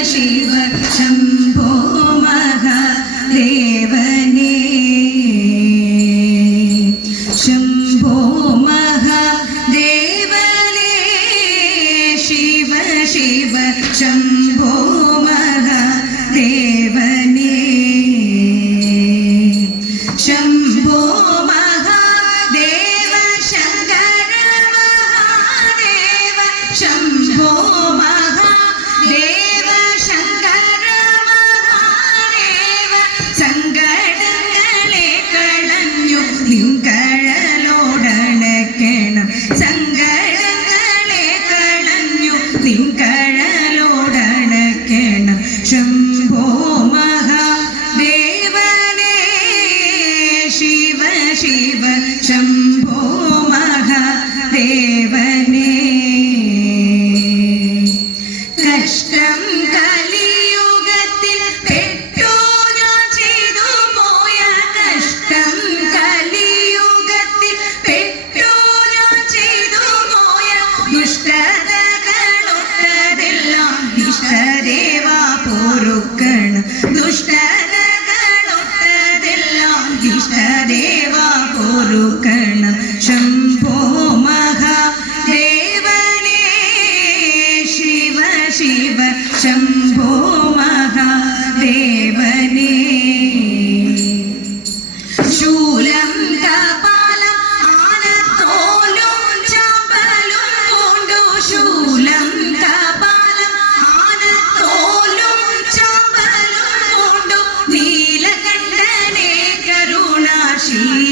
ശിവ ശംഭോ മഹാദേവനേ. ശംഭോ മഹാദേവനേ. ശിവ ശംഭോ മഹാദേവനേ. ശിവ ശംഭോ മഹാദേവനേ. കഷ്ടം കലിയുഗത്തിൽ പെട്ടു ഞാൻ ചെയ്തു പോയ കഷ്ടം കലിയുഗത്തിൽ പെട്ടു ഞാൻ ചെയ്തു പോയ ദുഷ്ടതകളൊട്ടതെല്ലാം പൊറുക്കണം ശംഭോ മഹാദേവനേ ശിവ ശിവ ശംഭോ മഹാദേവനേ. ശൂലം കപാലം ആനത്തോലും ചാമ്പലും കൊണ്ടു ശൂലം കപാലം ആനത്തോലും ചാമ്പലും കൊണ്ടു നീലകണ്ഠനെ കരുണാശീലനെ